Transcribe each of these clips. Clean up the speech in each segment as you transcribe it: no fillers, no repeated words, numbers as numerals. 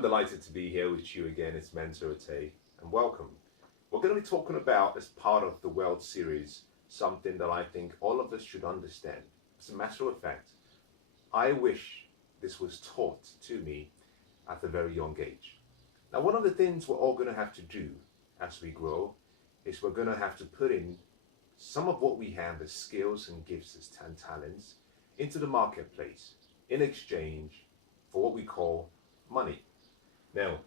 I'm delighted to be here with you again. It's Mensah Oteh, and welcome. We're going to be talking about, as part of the Wealth series, something that I think all of us should understand. As a matter of fact, I wish this was taught to me at a very young age. Now, one of the things we're all going to have to do as we grow is we're going to have to put in some of what we have as skills and gifts and talents into the marketplace in exchange for what we call money. Now,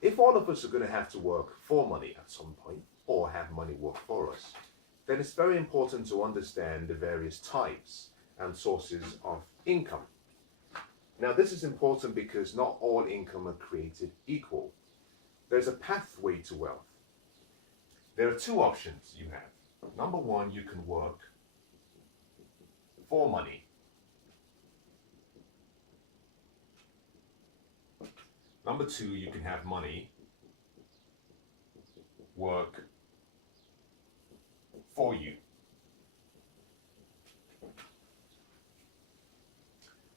if all of us are going to have to work for money at some point, or have money work for us, then it's very important to understand the various types and sources of income. Now, this is important because not all income are created equal. There's a pathway to wealth. There are two options you have. Number one, you can work for money. Number two, you can have money work for you.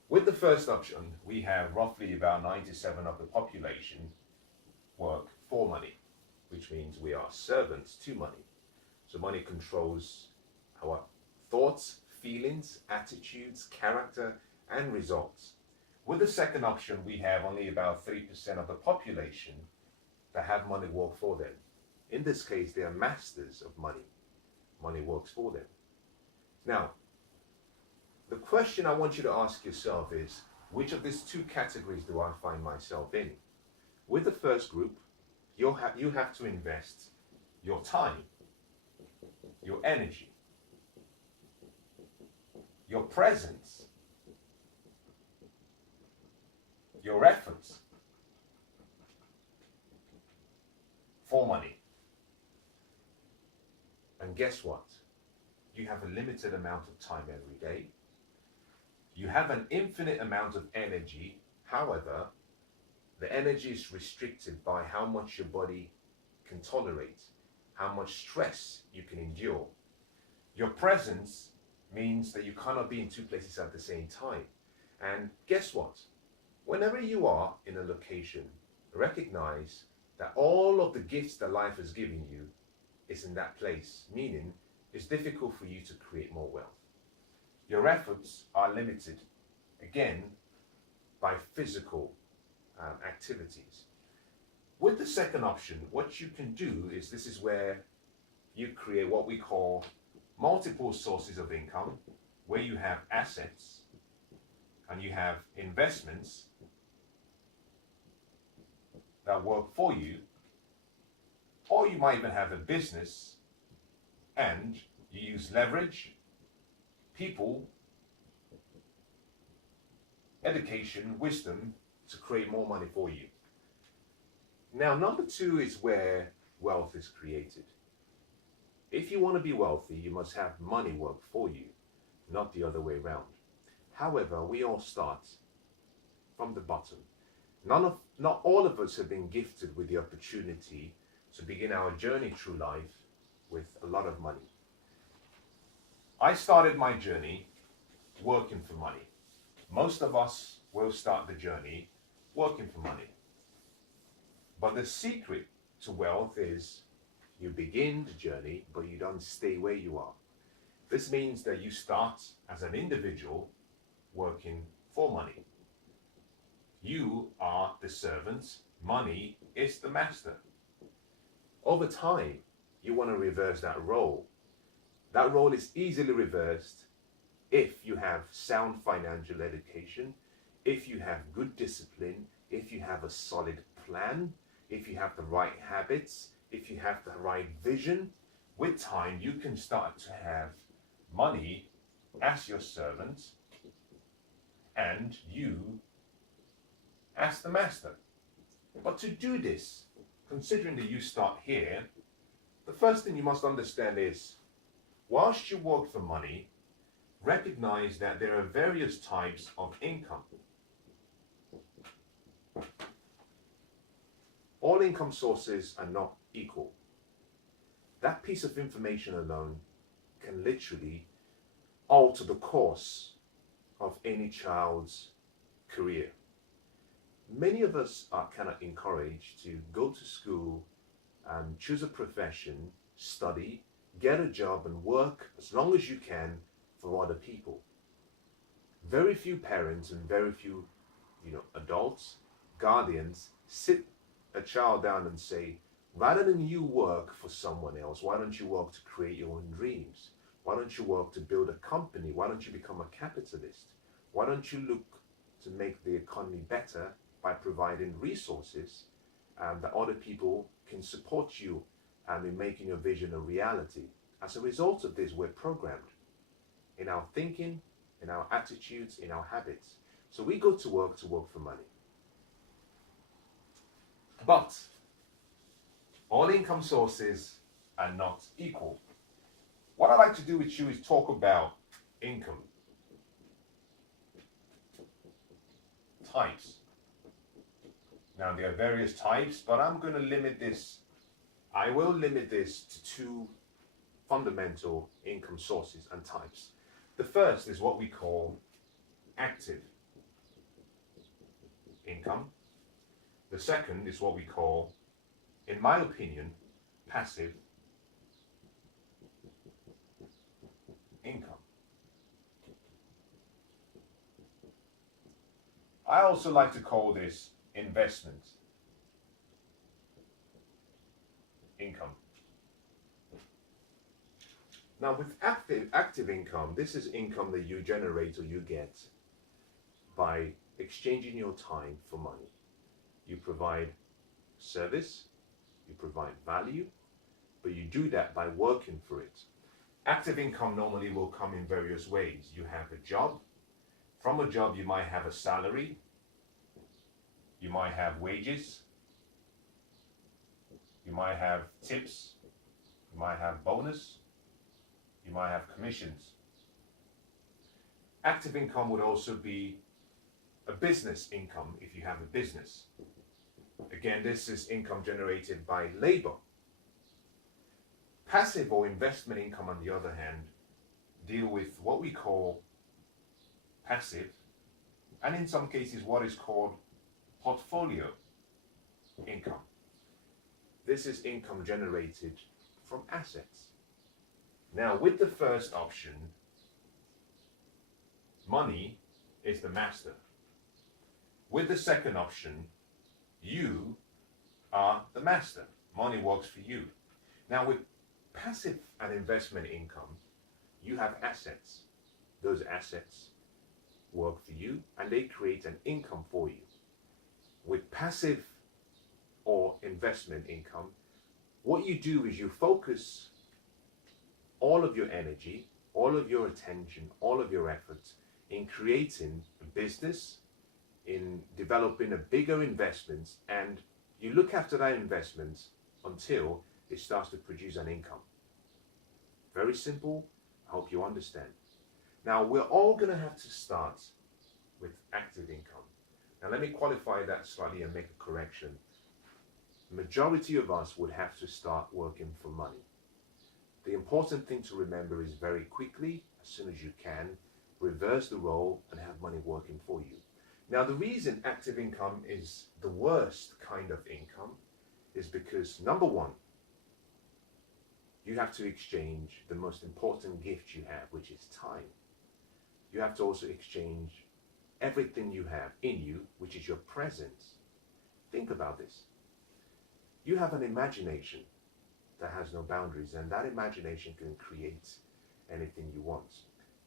With the first option, we have roughly about 97% of the population work for money, which means we are servants to money. So money controls our thoughts, feelings, attitudes, character, and results. With the second option, we have only about 3% of the population that have money work for them. In this case, they are masters of money. Money works for them. Now, the question I want you to ask yourself is, which of these two categories do I find myself in? With the first group, you have to invest your time, your energy, your presence, your efforts for money. And guess what? You have a limited amount of time every day. You have an infinite amount of energy. However, the energy is restricted by how much your body can tolerate, how much stress you can endure. Your presence means that you cannot be in two places at the same time. And guess what? Whenever you are in a location, recognize that all of the gifts that life has given you is in that place, meaning it's difficult for you to create more wealth. Your efforts are limited, again, by physical activities. With the second option, what you can do is, this is where you create what we call multiple sources of income, where you have assets and you have investments that work for you, or you might even have a business and you use leverage, people, education, wisdom to create more money for you. Now, number two is where wealth is created. If you want to be wealthy, you must have money work for you, not the other way around. However, we all start from the bottom. Not all of us have been gifted with the opportunity to begin our journey through life with a lot of money. I started my journey working for money. Most of us will start the journey working for money. But the secret to wealth is you begin the journey, but you don't stay where you are. This means that you start as an individual working for money. You are the servant, money is the master. Over time, you want to reverse that role. That role is easily reversed if you have sound financial education, if you have good discipline, if you have a solid plan, if you have the right habits, if you have the right vision. With time, you can start to have money as your servant and you as the master. But to do this, considering that you start here, the first thing you must understand is, whilst you work for money, recognize that there are various types of income. All income sources are not equal. That piece of information alone can literally alter the course of any child's career. many of us are kind of encouraged to go to school, choose a profession, study, get a job and work as long as you can for other people. Very few parents and very few, adults, guardians sit a child down and say, rather than you work for someone else, why don't you work to create your own dreams? Why don't you work to build a company? Why don't you become a capitalist? Why don't you look to make the economy better by providing resources that other people can support you in making your vision a reality? As a result of this, we're programmed in our thinking, in our attitudes, in our habits. So we go to work for money. But all income sources are not equal. What I'd like to do with you is talk about income types. Now, there are various types, but I will limit this to two fundamental income sources and types. The first is what we call active income. The second is what we call, in my opinion, passive income. I also like to call this investment income. Now, with active income, this is income that you generate or you get by exchanging your time for money. You provide service, you provide value, but you do that by working for it. Active income normally will come in various ways. You have a job. From a job, you might have a salary. You might have wages. You might have tips. You might have bonus. You might have commissions. Active income would also be a business income if you have a business. Again, this is income generated by labor. Passive or investment income, on the other hand, deal with what we call passive, and in some cases what is called portfolio income. This is income generated from assets. Now, with the first option, money is the master. With the second option, you are the master. Money works for you. Now, with passive and investment income, you have assets. Those assets work for you and they create an income for you. With passive or investment income, what you do is you focus all of your energy, all of your attention, all of your efforts in creating a business, in developing a bigger investment, and you look after that investment until it starts to produce an income. Very simple. I hope you understand. Now, we're all going to have to start with active income. Now, let me qualify that slightly and make a correction. The majority of us would have to start working for money. The important thing to remember is very quickly, as soon as you can, reverse the role and have money working for you. Now, the reason active income is the worst kind of income is because, number one, you have to exchange the most important gift you have, which is time. You have to also exchange everything you have in you, which is your presence. Think about this. You have an imagination that has no boundaries, and that imagination can create anything you want.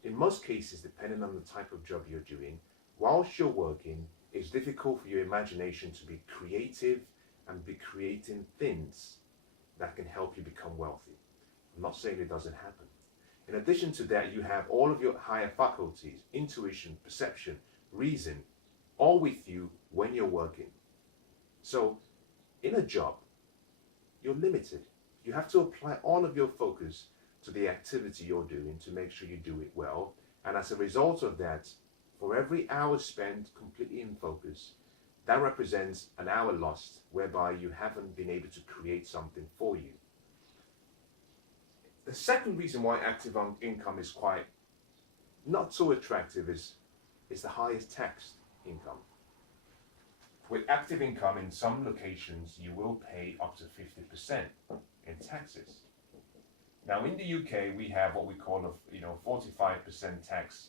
In most cases, depending on the type of job you're doing, whilst you're working, it's difficult for your imagination to be creative and be creating things that can help you become wealthy. I'm not saying it doesn't happen. In addition to that, you have all of your higher faculties, intuition, perception, reason, all with you when you're working. So, in a job, you're limited. You have to apply all of your focus to the activity you're doing to make sure you do it well. And as a result of that, for every hour spent completely in focus, that represents an hour lost whereby you haven't been able to create something for you. The second reason why active income is quite not so attractive is the highest taxed income. With active income, in some locations, you will pay up to 50% in taxes. Now, in the UK, we have what we call a 45% tax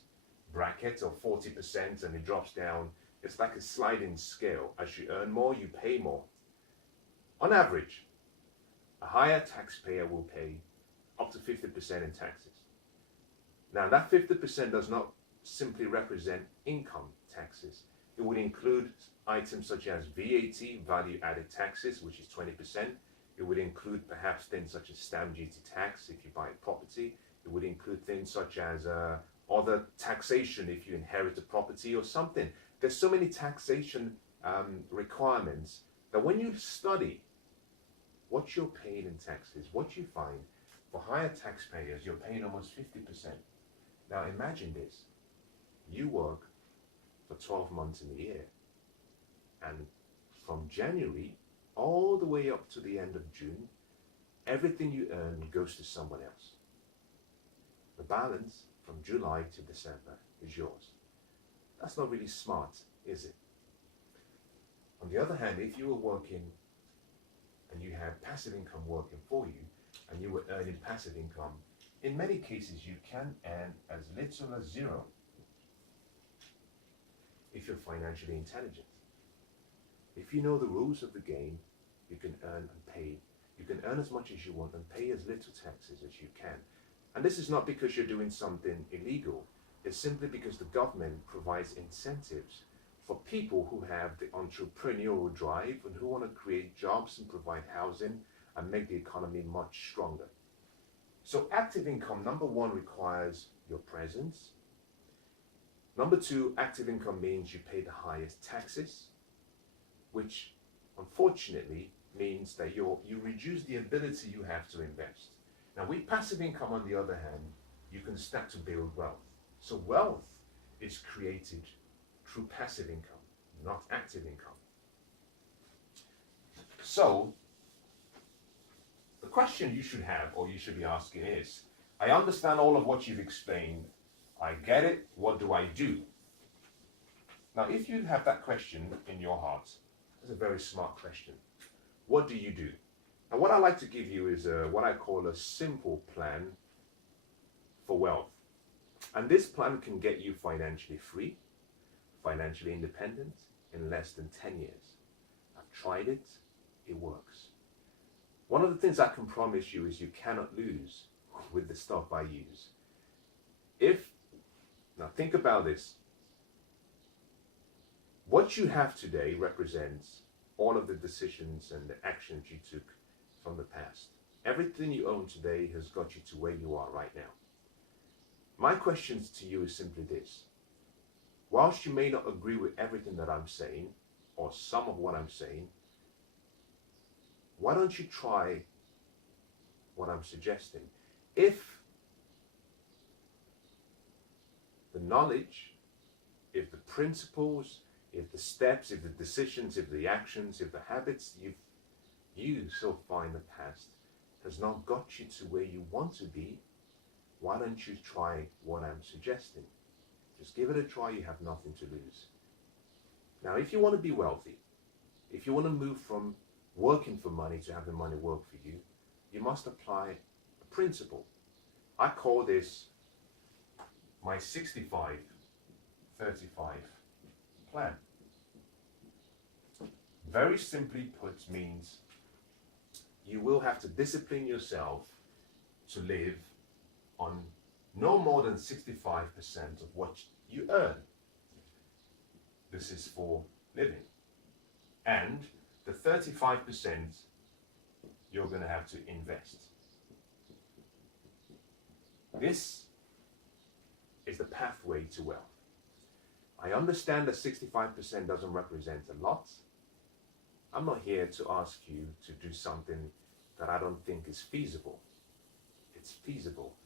bracket, or 40%, and it drops down. It's like a sliding scale. As you earn more, you pay more. On average, a higher taxpayer will pay up to 50% in taxes. Now, that 50% does not simply represent income taxes. It would include items such as VAT, value-added taxes, which is 20%. It would include perhaps things such as stamp duty tax if you buy property. It would include things such as other taxation if you inherit a property or something. There's so many taxation requirements that when you study what you're paying in taxes, what you find for higher taxpayers, you're paying almost 50%. Now imagine this. You work for 12 months in the year, and from January all the way up to the end of June, everything you earn goes to someone else. The balance from July to December is yours. That's not really smart, is it? On the other hand, if you were working and you had passive income working for you, and you were earning passive income, in many cases you can earn as little as zero if you're financially intelligent. If you know the rules of the game, you can earn and pay. You can earn as much as you want and pay as little taxes as you can. And this is not because you're doing something illegal. It's simply because the government provides incentives for people who have the entrepreneurial drive and who want to create jobs and provide housing and make the economy much stronger. So active income, number one, requires your presence. Number two, active income means you pay the highest taxes, which unfortunately means that you reduce the ability you have to invest. Now, with passive income, on the other hand, you can start to build wealth. So wealth is created through passive income, not active income. So the question you should have, or you should be asking, is, I understand all of what you've explained. I get it. What do I do? Now, if you have that question in your heart, that's a very smart question. What do you do? And what I like to give you is what I call a simple plan for wealth. And this plan can get you financially free, financially independent in less than 10 years. I've tried it. It works. One of the things I can promise you is you cannot lose with the stuff I use. Now think about this. What you have today represents all of the decisions and the actions you took from the past. Everything you own today has got you to where you are right now. My question to you is simply this. Whilst you may not agree with everything that I'm saying, or some of what I'm saying, why don't you try what I'm suggesting? If the knowledge, if the principles, if the steps, if the decisions, if the actions, if the habits you've used so far in the past has not got you to where you want to be, why don't you try what I'm suggesting? Just give it a try. You have nothing to lose. Now, if you want to be wealthy, if you want to move from working for money to having money work for you, you must apply a principle. I call this my 65-35 plan. Very simply put, means you will have to discipline yourself to live on no more than 65% of what you earn. This is for living. And the 35% you're going to have to invest. This is the pathway to wealth. I understand that 65% doesn't represent a lot. I'm not here to ask you to do something that I don't think is feasible. It's feasible.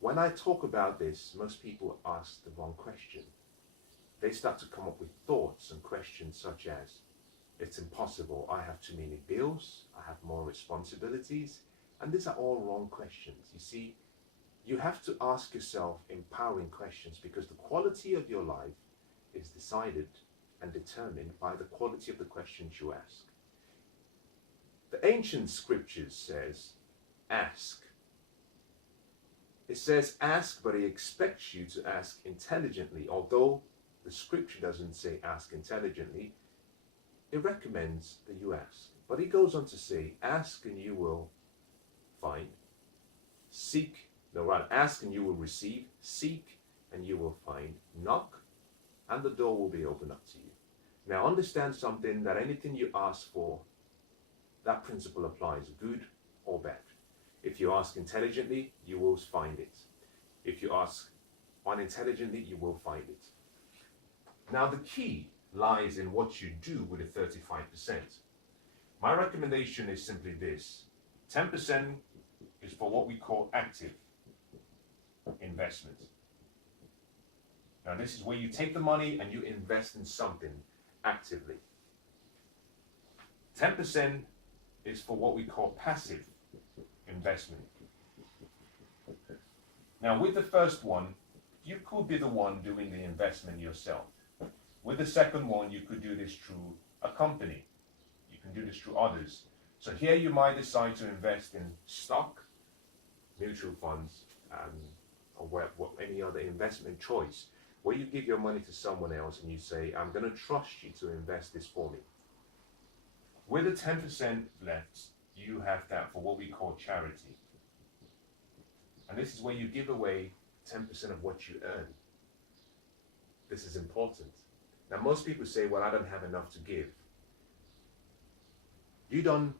When I talk about this, most people ask the wrong question. They start to come up with thoughts and questions such as, it's impossible, I have too many bills, I have more responsibilities, and these are all wrong questions. You see, you have to ask yourself empowering questions, because the quality of your life is decided and determined by the quality of the questions you ask. The ancient scriptures says, ask. It says ask, but it expects you to ask intelligently. Although the scripture doesn't say ask intelligently, it recommends that you ask. But it goes on to say, ask and you will find. Ask and you will receive. Seek and you will find. Knock and the door will be opened up to you. Now understand something, that anything you ask for, that principle applies, good or bad. If you ask intelligently, you will find it. If you ask unintelligently, you will find it. Now the key lies in what you do with the 35%. My recommendation is simply this. 10% is for what we call active investment. Now this is where you take the money and you invest in something actively. 10% is for what we call passive investment. Now with the first one, you could be the one doing the investment yourself. With the second one, you could do this through a company. You can do this through others. So here you might decide to invest in stock, mutual funds, or any other investment choice, where you give your money to someone else and you say, I'm going to trust you to invest this for me. With the 10% left, you have that for what we call charity. And this is where you give away 10% of what you earn. This is important. Now most people say, well, I don't have enough to give. You don't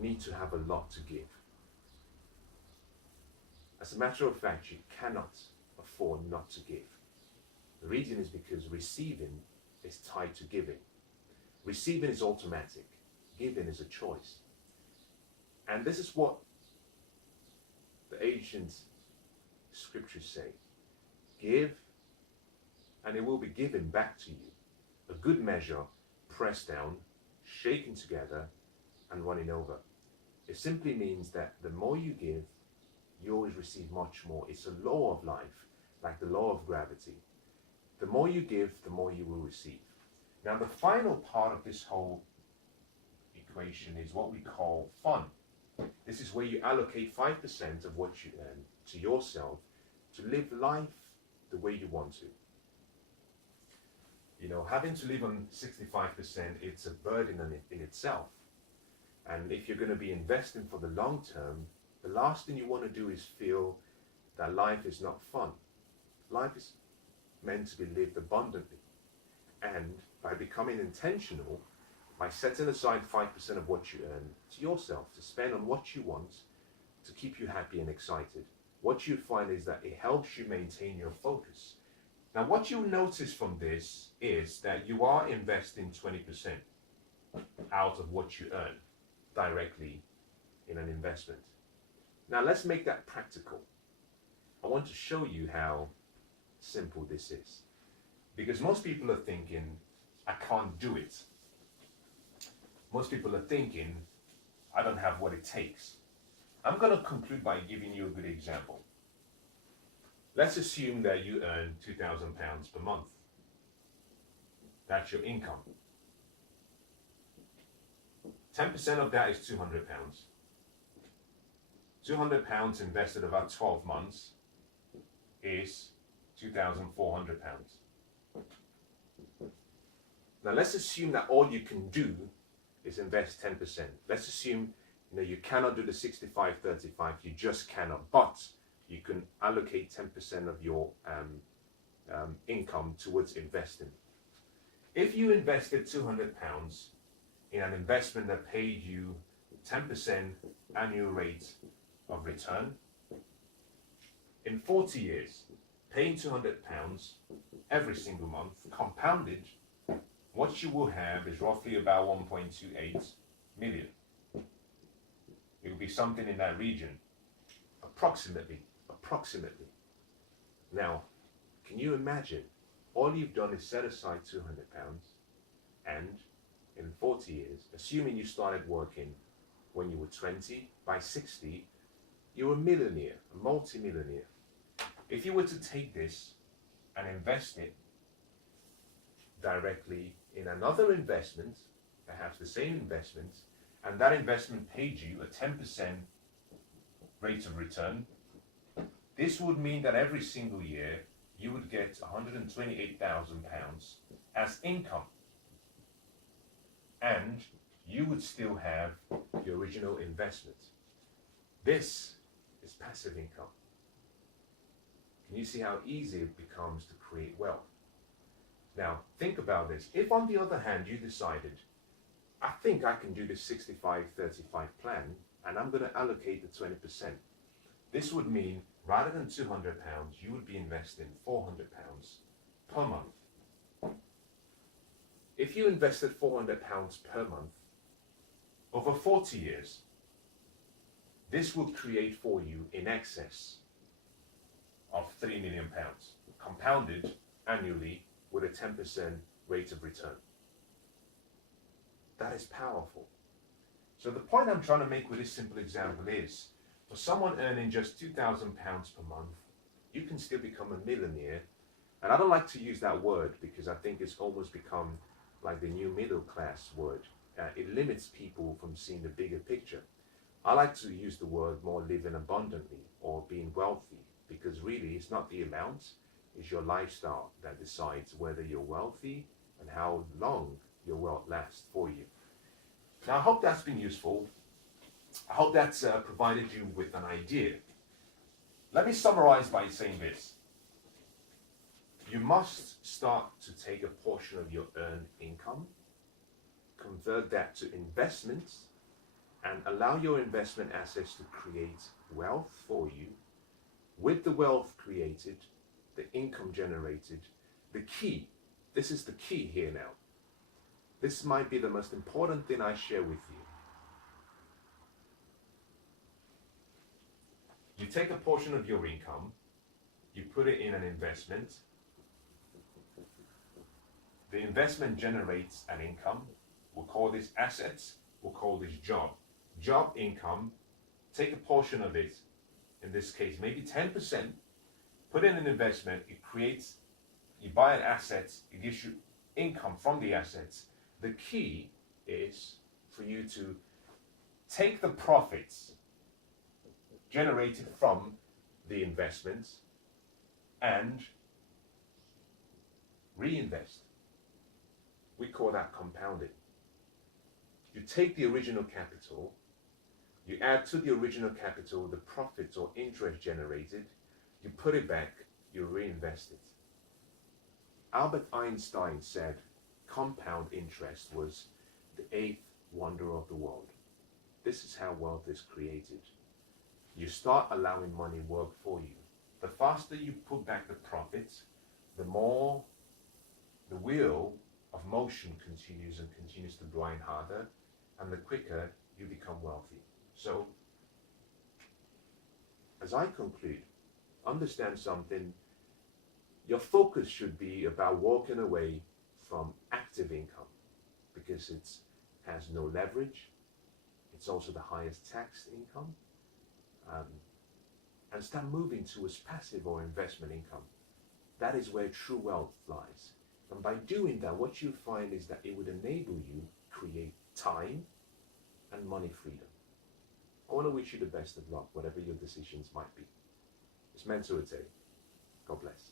need to have a lot to give. As a matter of fact, you cannot afford not to give. The reason is because receiving is tied to giving. Receiving is automatic. Giving is a choice. And this is what the ancient scriptures say. Give, and it will be given back to you. A good measure, pressed down, shaken together, and running over. It simply means that the more you give, you always receive much more. It's a law of life, like the law of gravity. The more you give, the more you will receive. Now the final part of this whole equation is what we call fun. This is where you allocate 5% of what you earn to yourself to live life the way you want to. You know, having to live on 65%, it's a burden in itself. And if you're going to be investing for the long term, the last thing you want to do is feel that life is not fun. Life is meant to be lived abundantly. And by becoming intentional, by setting aside 5% of what you earn to yourself, to spend on what you want, to keep you happy and excited, what you find is that it helps you maintain your focus. Now, what you'll notice from this is that you are investing 20% out of what you earn directly in an investment. Now, let's make that practical. I want to show you how simple this is. Because most people are thinking, I can't do it. Most people are thinking, I don't have what it takes. I'm going to conclude by giving you a good example. Let's assume that you earn £2,000 per month. That's your income. 10% of that is £200. £200 invested about 12 months is £2,400. Now let's assume that all you can do is invest 10%. Let's assume you cannot do the 65-35, you just cannot, but you can allocate 10% of your income towards investing. If you invested £200 in an investment that paid you 10% annual rate of return, in 40 years, paying £200 every single month, compounded, what you will have is roughly about 1.28 million. It will be something in that region, approximately. Now, can you imagine? All you've done is set aside £200, and in 40 years, assuming you started working when you were 20, by 60, you're a millionaire, a multi-millionaire. If you were to take this and invest it, directly in another investment, perhaps the same investment, and that investment paid you a 10% rate of return, this would mean that every single year you would get £128,000 as income, and you would still have the original investment. This is passive income. Can you see how easy it becomes to create wealth? Now, think about this. If on the other hand you decided, I think I can do this 65-35 plan, and I'm going to allocate the 20%. This would mean rather than £200, you would be investing £400 per month. If you invested £400 per month over 40 years, this will create for you in excess of £3 million, compounded annually with a 10% rate of return. That is powerful. So the point I'm trying to make with this simple example is, for someone earning just £2,000 per month, you can still become a millionaire. And I don't like to use that word because I think it's almost become like the new middle class word. It limits people from seeing the bigger picture. I like to use the word more living abundantly or being wealthy, because really it's not the amount, it's your lifestyle that decides whether you're wealthy and how long your wealth lasts for you. Now, I hope that's been useful. I hope that's provided you with an idea. Let me summarize by saying this. You must start to take a portion of your earned income, convert that to investments, and allow your investment assets to create wealth for you. With the wealth created, the income generated, the key, this is the key here now. This might be the most important thing I share with you. You take a portion of your income, you put it in an investment. The investment generates an income. We'll call this assets, we'll call this job. Job income, take a portion of it, in this case maybe 10%, put in an investment, it creates, you buy an asset, it gives you income from the assets. The key is for you to take the profits generated from the investments and reinvest. We call that compounding. You take the original capital, you add to the original capital the profits or interest generated, you put it back, you reinvest it. Albert Einstein said compound interest was the eighth wonder of the world. This is how wealth is created. You start allowing money work for you. The faster you put back the profits, the more the wheel of motion continues and continues to grind harder, and the quicker you become wealthy. So, as I conclude, understand something. Your focus should be about walking away from active income because it has no leverage. It's also the highest taxed income. And start moving towards passive or investment income. That is where true wealth lies. And by doing that, what you find is that it would enable you to create time and money freedom. I want to wish you the best of luck, whatever your decisions might be. It's Mensah Oteh. God bless.